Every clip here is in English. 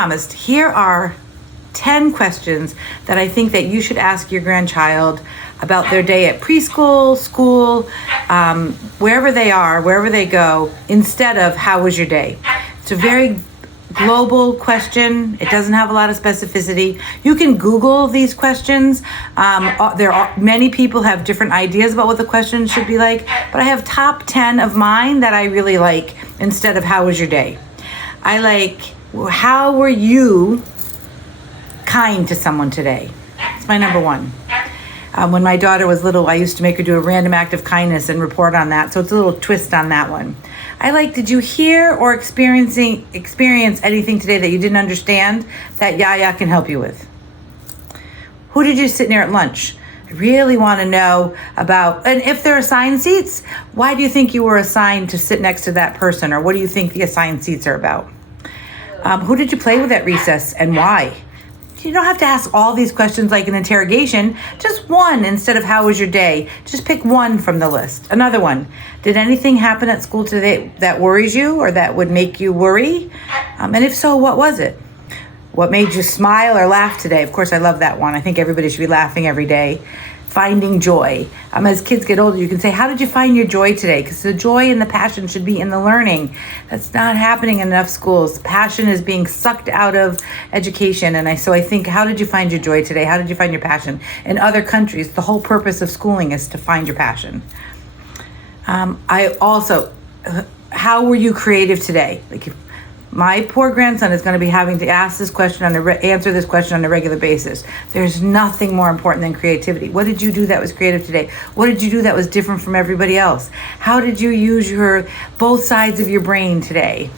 promised, here are 10 questions that I think that you should ask your grandchild about their day at preschool, school, wherever they are, wherever they go, instead of how was your day? It's a very global question. It doesn't have a lot of specificity. You can Google these questions. Many people have different ideas about what the question should be like, but I have top 10 of mine that I really like instead of how was your day. I like, how were you kind to someone today? It's my number one. When my daughter was little, I used to make her do a random act of kindness and report on that. So it's a little twist on that one. I like, did you hear or experience anything today that you didn't understand that Yaya can help you with? Who did you sit near at lunch? I really want to know about, and if they're assigned seats, why do you think you were assigned to sit next to that person? Or what do you think the assigned seats are about? Who did you play with at recess and why? You don't have to ask all these questions like an interrogation, just one instead of how was your day. Just pick one from the list. Another one, did anything happen at school today that worries you or that would make you worry? And if so, what was it? What made you smile or laugh today? Of course, I love that one. I think everybody should be laughing every day. Finding joy. As kids get older, you can say, how did you find your joy today? Because the joy and the passion should be in the learning. That's not happening in enough schools. Passion is being sucked out of education. And so I think, how did you find your joy today? How did you find your passion? In other countries, the whole purpose of schooling is to find your passion. I also, how were you creative today? Like, my poor grandson is going to be having to ask this question answer this question on a regular basis. There's nothing more important than creativity. What did you do that was creative today? What did you do that was different from everybody else? How did you use both sides of your brain today?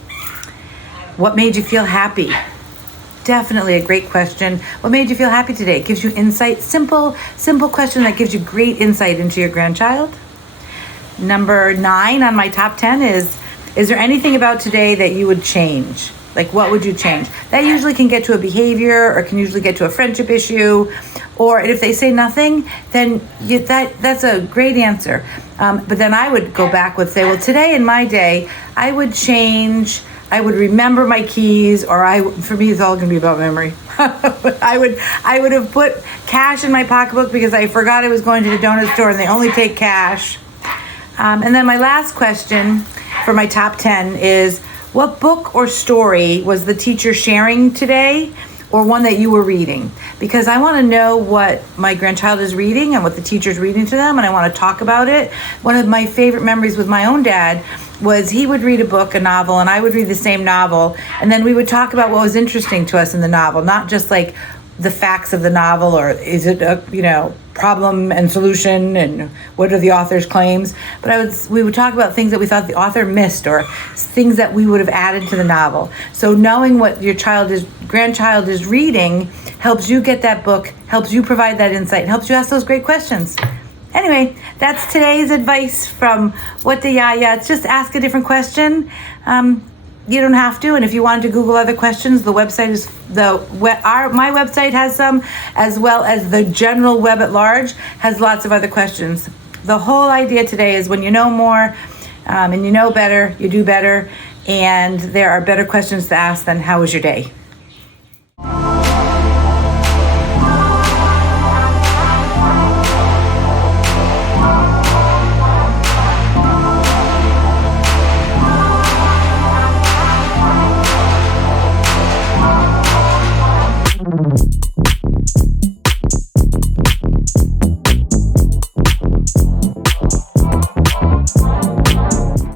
What made you feel happy? Definitely a great question. What made you feel happy today? It gives you insight. Simple question that gives you great insight into your grandchild. Number 9 on my top 10 is there anything about today that you would change? Like, what would you change? That usually can get to a behavior or can usually get to a friendship issue. Or if they say nothing, then that's a great answer. But then I would go back with say, well, today in my day, I would remember my keys, or for me, it's all going to be about memory. I would have put cash in my pocketbook because I forgot I was going to the donut store and they only take cash. And then my last question for my top 10 is, what book or story was the teacher sharing today, or one that you were reading? Because I want to know what my grandchild is reading and what the teacher's reading to them, and I want to talk about it. One of my favorite memories with my own dad was he would read a novel, and I would read the same novel, and then we would talk about what was interesting to us in the novel, not just like the facts of the novel, or is it a problem and solution, and what are the author's claims, but we would talk about things that we thought the author missed, or things that we would have added to the novel. So knowing what your grandchild is reading helps you get that book, helps you provide that insight, helps you ask those great questions. Anyway, that's today's advice from WhatTheYaYa. It's just ask a different question. You don't have to, and if you wanted to Google other questions, the website is my website has some, as well as the general web at large has lots of other questions. The whole idea today is when you know more and you know better, you do better, and there are better questions to ask than how was your day?